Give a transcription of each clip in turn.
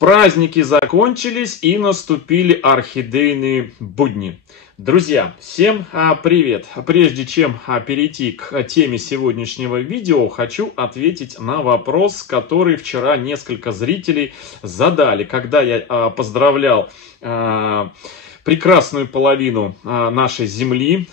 Праздники закончились и наступили орхидейные будни. Друзья, всем привет! Прежде чем перейти к теме сегодняшнего видео, хочу ответить на вопрос, который вчера несколько зрителей задали, когда я поздравлял прекрасную половину нашей земли,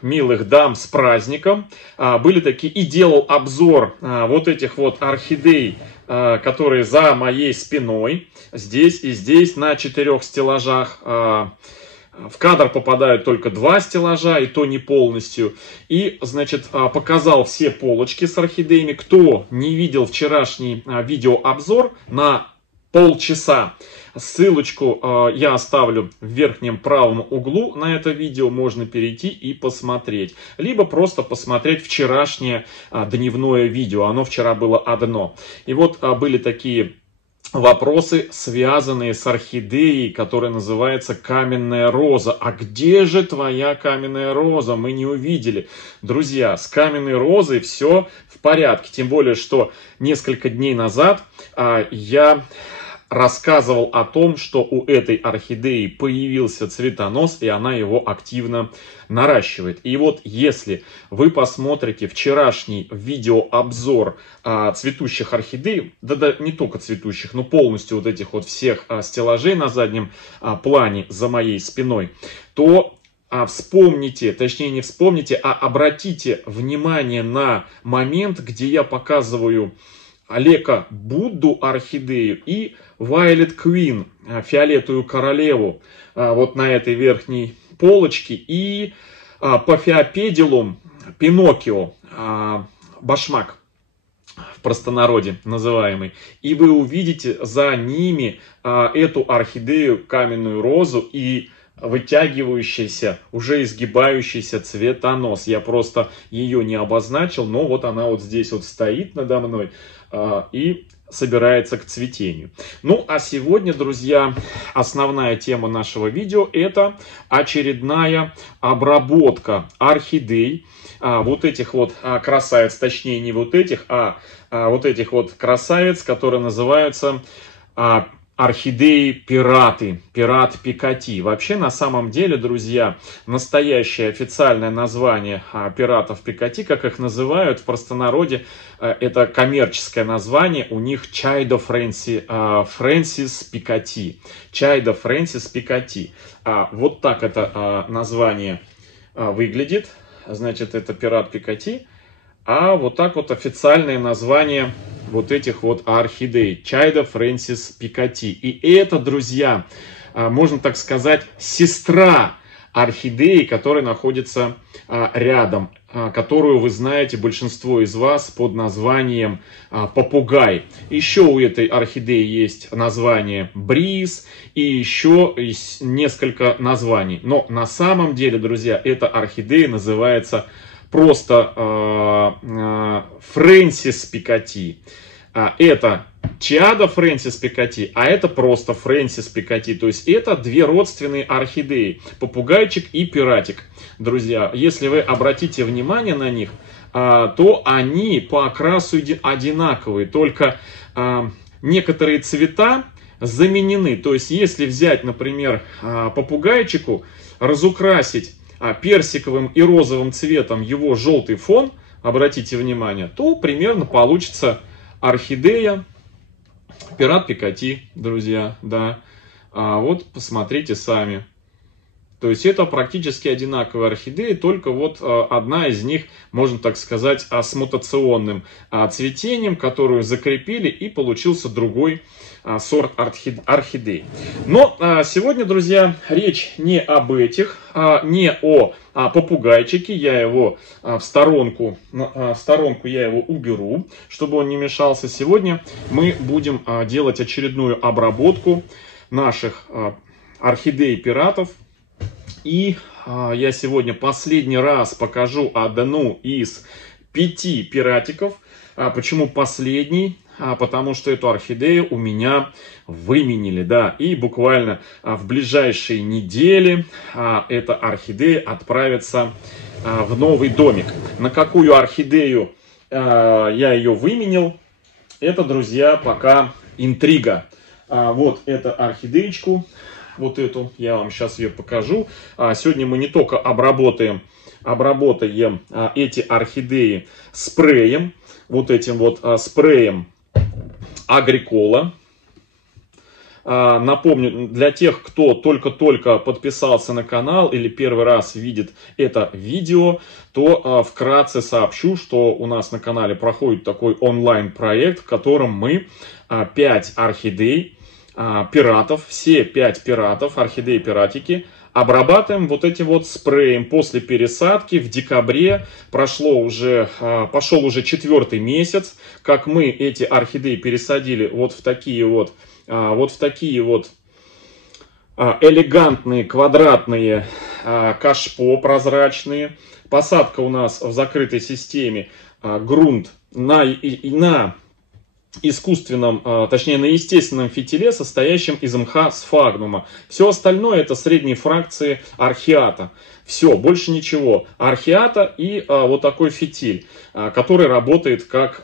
милых дам, с праздником. Были такие, и делал обзор вот этих вот орхидей, которые за моей спиной, здесь и здесь, на 4 стеллажах. В кадр попадают только 2 стеллажа, и то не полностью. И, значит, показал все полочки с орхидеями. Кто не видел вчерашний видеообзор на полчаса, ссылочку я оставлю в верхнем правом углу на это видео, можно перейти и посмотреть. Либо просто посмотреть вчерашнее дневное видео, оно вчера было одно. И вот были такие вопросы, связанные с орхидеей, которая называется каменная роза. А где же твоя каменная роза? Мы не увидели. Друзья, с каменной розой все в порядке. Тем более, что несколько дней назад я рассказывал о том, что у этой орхидеи появился цветонос, и она его активно наращивает. И вот если вы посмотрите вчерашний видеообзор цветущих орхидей, да не только цветущих, но полностью вот этих вот всех стеллажей на заднем плане за моей спиной, то вспомните, точнее не вспомните, а обратите внимание на момент, где я показываю Лека Будду орхидею и Violet Queen, фиолетовую королеву, вот на этой верхней полочке, и Paphiopedilum Пиноккио, башмак в простонародье называемый. И вы увидите за ними эту орхидею, каменную розу, и вытягивающийся, уже изгибающийся цветонос. Я просто ее не обозначил, но вот она вот здесь вот стоит надо мной и собирается к цветению. Ну, а сегодня, друзья, основная тема нашего видео – это очередная обработка орхидей. Вот этих вот красавиц, точнее не вот этих, а вот этих вот красавиц, которые называются орхидеи пираты, пират Пикати. Вообще, на самом деле, друзья, настоящее официальное название пиратов Пикати, как их называют в простонародье, это коммерческое название, у них Чайда Фрэнсис Пикати. Чайда Фрэнсис Пикати. Вот так это название выглядит. Значит, это пират Пикати. А вот так вот официальное название вот этих вот орхидей. Чайда Фрэнсис Пикати. И это, друзья, можно так сказать, сестра орхидеи, которая находится рядом, которую вы знаете, большинство из вас, под названием попугай. Еще у этой орхидеи есть название бриз и еще несколько названий. Но на самом деле, друзья, эта орхидея называется просто Фрэнсис Пикати. Это Чиада Фрэнсис Пикати, а это просто Фрэнсис Пикати. То есть это две родственные орхидеи, попугайчик и пиратик. Друзья, если вы обратите внимание на них, то они по окрасу одинаковые, только некоторые цвета заменены. То есть если взять, например, попугайчику, разукрасить персиковым и розовым цветом его желтый фон, обратите внимание, то примерно получится орхидея пират Пикати, друзья, да. Вот посмотрите сами. То есть это практически одинаковые орхидеи, только вот одна из них, можно так сказать, с мутационным цветением, которую закрепили, и получился другой сорт орхидей. Но сегодня, друзья, речь не об этих, не о попугайчике. Я его в сторонку я его уберу, чтобы он не мешался. Сегодня мы будем делать очередную обработку наших орхидей-пиратов. И я сегодня последний раз покажу одну из 5 пиратиков. Почему последний? Потому что эту орхидею у меня выменили, да, и буквально в ближайшие недели эта орхидея отправится в новый домик. На какую орхидею я ее выменил, это, друзья, пока интрига. вот эту орхидеечку, вот эту, я вам сейчас ее покажу. Сегодня мы не только обработаем эти орхидеи спреем, вот этим вот спреем Агрикола. Напомню, для тех, кто только-только подписался на канал или первый раз видит это видео, то вкратце сообщу, что у нас на канале проходит такой онлайн-проект, в котором мы 5 орхидей пиратов, все 5 пиратов, орхидеи-пиратики, обрабатываем вот этим вот спреем. После пересадки в декабре пошел уже 4-й месяц, как мы эти орхидеи пересадили вот в такие вот элегантные квадратные кашпо прозрачные. Посадка у нас в закрытой системе, грунт на искусственном, точнее на естественном фитиле, состоящем из мха сфагнума. Все остальное это средние фракции археата. Все, больше ничего. Археата и вот такой фитиль, который работает как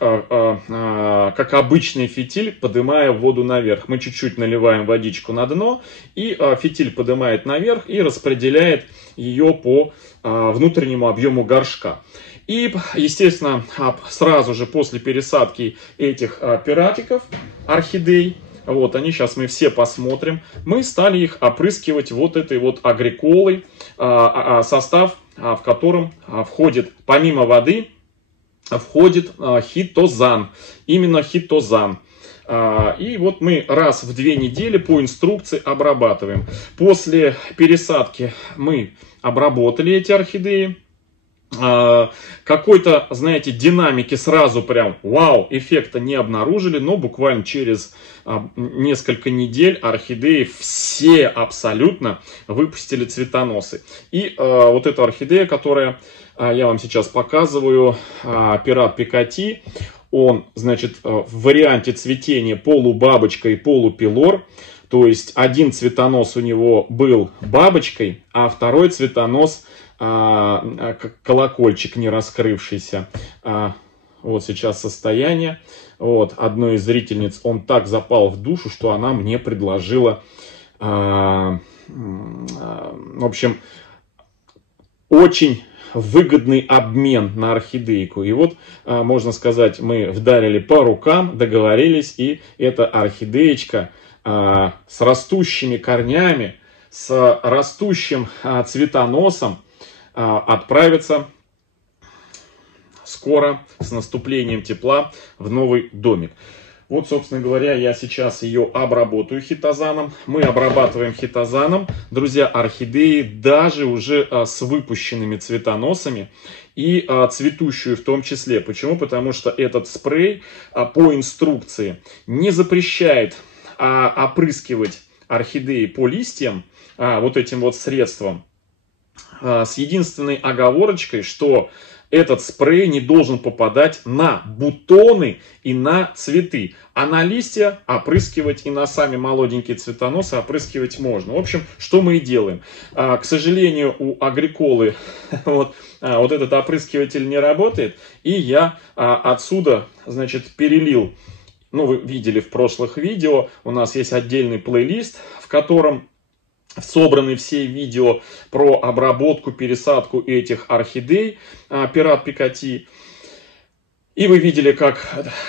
обычный фитиль, поднимая воду наверх. Мы чуть-чуть наливаем водичку на дно, и фитиль поднимает наверх и распределяет ее по внутреннему объему горшка. И, естественно, сразу же после пересадки этих пиратиков, орхидей, вот они, сейчас мы все посмотрим, мы стали их опрыскивать вот этой вот агриколой, состав в котором входит, помимо воды, входит хитозан, именно хитозан. И вот мы раз в 2 недели по инструкции обрабатываем. После пересадки мы обработали эти орхидеи. Какой-то, знаете, динамики сразу прям вау эффекта не обнаружили, но буквально через несколько недель орхидеи все абсолютно выпустили цветоносы. И вот эта орхидея, которая я вам сейчас показываю, пират Пикати, он, значит, в варианте цветения полубабочка и полупилор. То есть один цветонос у него был бабочкой, а второй цветонос колокольчик не раскрывшийся. Вот сейчас состояние. Вот, одной из зрительниц он так запал в душу, что она мне предложила, в общем, очень выгодный обмен на орхидейку. И вот, можно сказать, мы вдарили по рукам, договорились, и эта орхидеечка с растущими корнями, с растущим цветоносом отправится скоро, с наступлением тепла, в новый домик. Вот, собственно говоря, я сейчас ее обработаю хитозаном. Мы обрабатываем хитозаном, друзья, орхидеи даже уже с выпущенными цветоносами и цветущую в том числе. Почему? Потому что этот спрей по инструкции не запрещает опрыскивать орхидеи по листьям вот этим вот средством, с единственной оговорочкой, что этот спрей не должен попадать на бутоны и на цветы. А на листья опрыскивать и на сами молоденькие цветоносы опрыскивать можно. В общем, что мы и делаем. К сожалению, у Агриколы вот этот опрыскиватель не работает. И я отсюда, значит, перелил. Ну, вы видели в прошлых видео, у нас есть отдельный плейлист, в котором собраны все видео про обработку, пересадку этих орхидей пират Пикати. И вы видели, как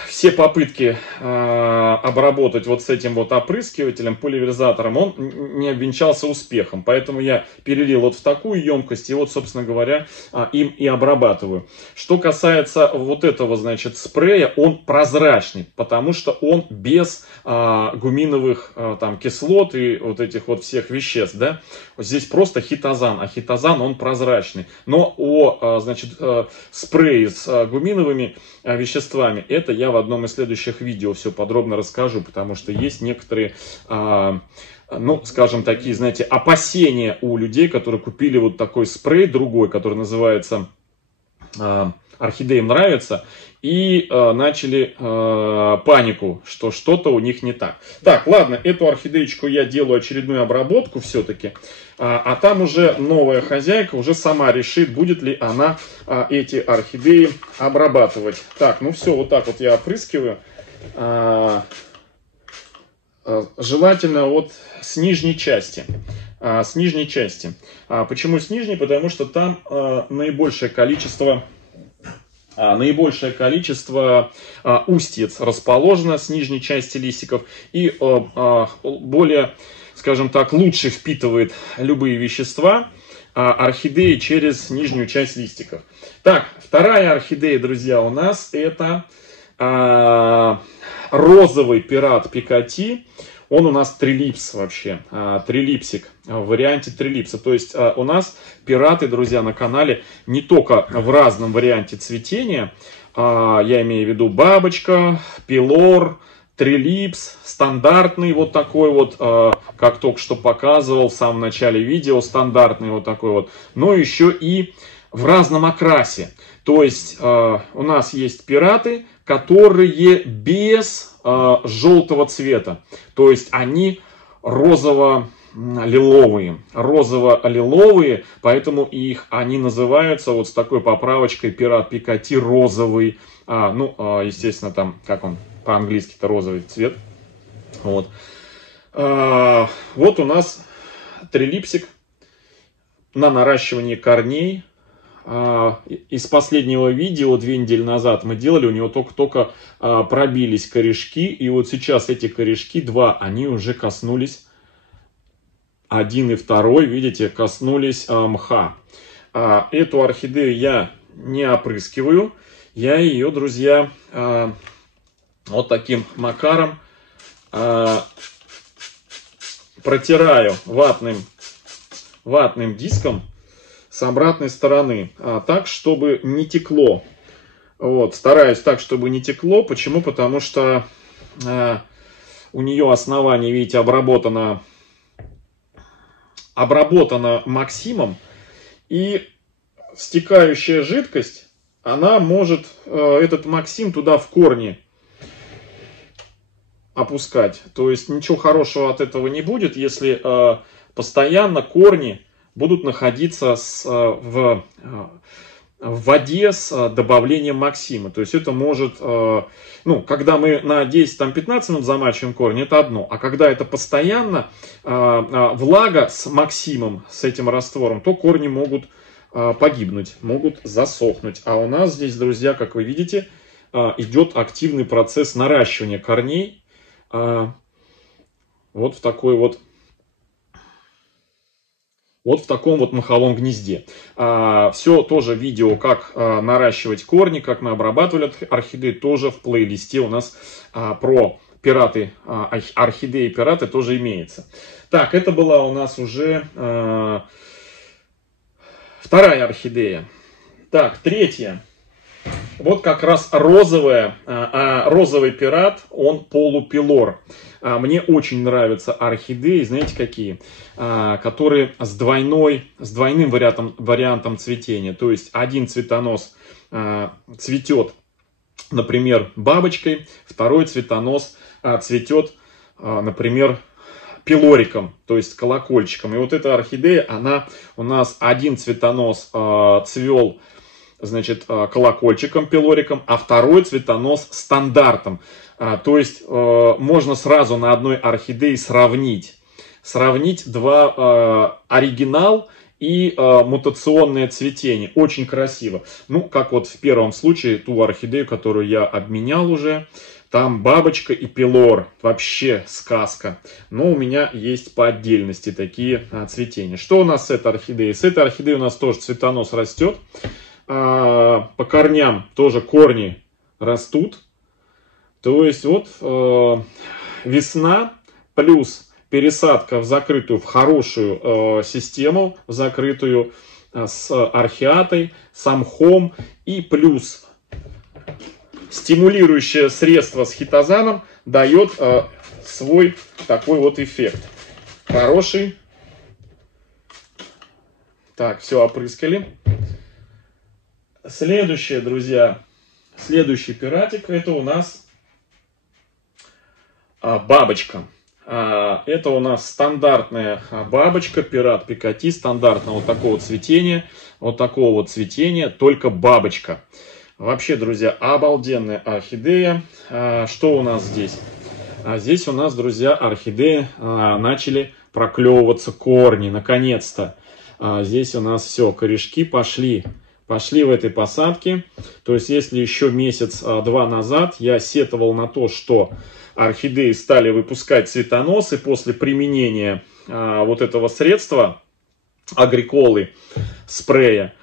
все попытки обработать вот с этим вот опрыскивателем, пульверизатором, он не обвенчался успехом. Поэтому я перелил вот в такую емкость и вот, собственно говоря, им и обрабатываю. Что касается вот этого, значит, спрея, он прозрачный, потому что он без гуминовых там кислот и вот этих вот всех веществ, да. Вот здесь просто хитозан, а хитозан он прозрачный. Но значит, спрей с гуминовыми веществами, это я в одном из следующих видео все подробно расскажу, потому что есть некоторые, ну, скажем, такие, знаете, опасения у людей, которые купили вот такой спрей другой, который называется «Орхидеям нравится», и начали панику, что что-то у них не так. Так, ладно, эту орхидеечку я делаю очередную обработку все-таки, а там уже новая хозяйка уже сама решит, будет ли она эти орхидеи обрабатывать. Так, ну все, вот так вот я опрыскиваю. желательно вот с нижней части. С нижней части. Почему с нижней? Потому что там наибольшее количество устьиц расположено с нижней части листиков и более, скажем так, лучше впитывает любые вещества орхидеи через нижнюю часть листиков. Так, вторая орхидея, друзья, у нас это розовый пират Пикати. Он у нас трилипс вообще, трилипсик, в варианте трилипса. То есть у нас пираты, друзья, на канале не только в разном варианте цветения. Я имею в виду бабочка, пилор, трилипс, стандартный вот такой вот, как только что показывал в самом начале видео, стандартный вот такой вот. Но еще и в разном окрасе. То есть у нас есть пираты, которые без желтого цвета. То есть они розово-лиловые, поэтому они называются вот с такой поправочкой пират Пикати розовый. Естественно, там, как он по-английски-то, розовый цвет. Вот. Вот у нас трилипсик на наращивание корней. Из последнего видео 2 недели назад мы делали, у него только пробились корешки, и вот сейчас эти корешки, 2, они уже коснулись, 1 и 2, видите, коснулись мха. Эту орхидею я не опрыскиваю, я ее, друзья, вот таким макаром протираю ватным диском с обратной стороны, так, чтобы не текло. Вот, стараюсь так, чтобы не текло. Почему? Потому что у нее основание, видите, обработано Максимом, и стекающая жидкость, она может этот Максим туда в корни опускать. То есть ничего хорошего от этого не будет, если постоянно корни будут находиться в воде с добавлением Максима. То есть это может, когда мы на 10-15 минут замачиваем корни, это одно. А когда это постоянно влага с Максимом, с этим раствором, то корни могут погибнуть, могут засохнуть. А у нас здесь, друзья, как вы видите, идет активный процесс наращивания корней. Вот в такой вот в таком вот маховом гнезде. Все тоже видео, как наращивать корни, как мы обрабатывали орхидеи, тоже в плейлисте у нас про пираты, орхидеи и пираты тоже имеется. Так, это была у нас уже вторая орхидея. Так, третья. Вот как раз розовый пират, он полупилор. Мне очень нравятся орхидеи, знаете какие? Которые с двойным вариантом цветения. То есть один цветонос цветет, например, бабочкой, второй цветонос цветет, например, пилориком, то есть колокольчиком. И вот эта орхидея, она у нас один цветонос цвел, значит, колокольчиком, пилориком, а второй цветонос стандартом. То есть можно сразу на одной орхидее сравнить два оригинал и мутационное цветение. Очень красиво. Ну, как вот в первом случае, ту орхидею, которую я обменял уже, там бабочка и пилор. Вообще сказка. Но у меня есть по отдельности такие цветения. Что у нас с этой орхидеей? С этой орхидеей у нас тоже цветонос растет. По корням тоже корни растут. То есть вот весна плюс пересадка в закрытую, в хорошую систему, в закрытую с орхиатой, с мхом, и плюс стимулирующее средство с хитозаном дает свой такой вот эффект. Хороший. Так, все опрыскали. Следующее, друзья, следующий пиратик, это у нас бабочка. Это у нас стандартная бабочка, пират Пикати, стандартного вот такого цветения, только бабочка. Вообще, друзья, обалденная орхидея. Что у нас здесь? А здесь у нас, друзья, орхидеи начали проклевываться корни, наконец-то. Здесь у нас все, корешки пошли в этой посадке. То есть, если еще месяц-два назад я сетовал на то, что орхидеи стали выпускать цветоносы после применения вот этого средства, агриколы, спрея,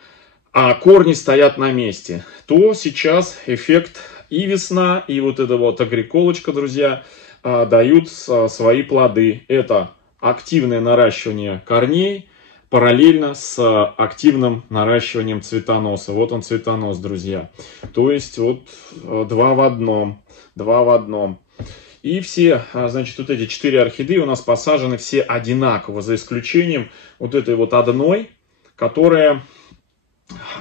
а корни стоят на месте, то сейчас эффект и весна, и вот эта вот агриколочка, друзья, дают свои плоды. Это активное наращивание корней параллельно с активным наращиванием цветоноса. Вот он цветонос, друзья. То есть вот два в одном. И все, значит, вот эти 4 орхидеи у нас посажены все одинаково, за исключением вот этой вот одной, которая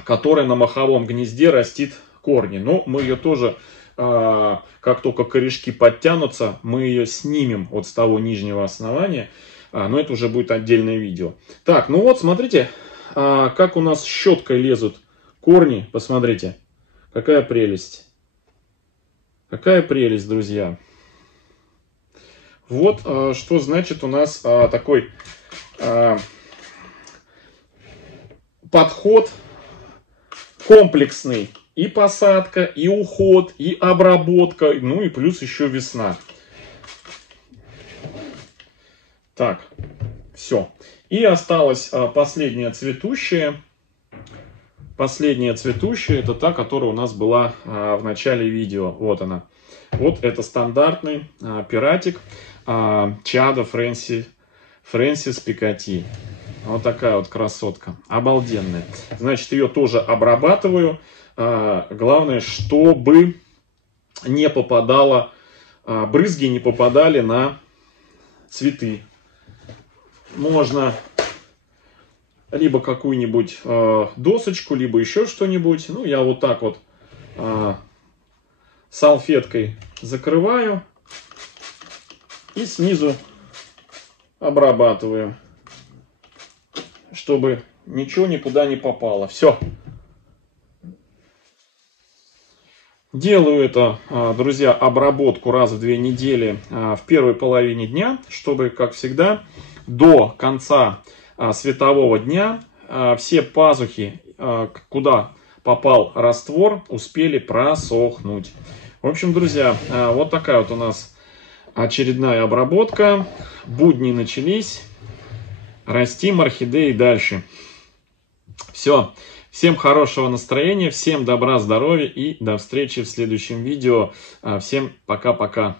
на моховом гнезде растит корни. Но мы ее тоже, как только корешки подтянутся, мы ее снимем вот с того нижнего основания. Но это уже будет отдельное видео. Так, ну вот, смотрите, как у нас щеткой лезут корни. Посмотрите, какая прелесть. Какая прелесть, друзья. Вот что значит у нас такой подход комплексный. И посадка, и уход, и обработка, ну и плюс еще весна. Так, все. И осталась последняя цветущая. Последняя цветущая, это та, которая у нас была в начале видео. Вот она. Вот это стандартный пиратик Чадо Фрэнсис Пикати. Вот такая вот красотка. Обалденная. Значит, ее тоже обрабатываю. Главное, чтобы не попадало, брызги не попадали на цветы. Можно либо какую-нибудь досочку, либо еще что-нибудь. Ну, я вот так вот салфеткой закрываю и снизу обрабатываю, чтобы ничего никуда не попало. Все. Делаю это, друзья, обработку раз в 2 недели в первой половине дня, чтобы, как всегда, до конца светового дня все пазухи, куда попал раствор, успели просохнуть. В общем, друзья, вот такая вот у нас очередная обработка. Будни начались. Растим орхидеи дальше. Все. Всем хорошего настроения, всем добра, здоровья и до встречи в следующем видео. Всем пока-пока.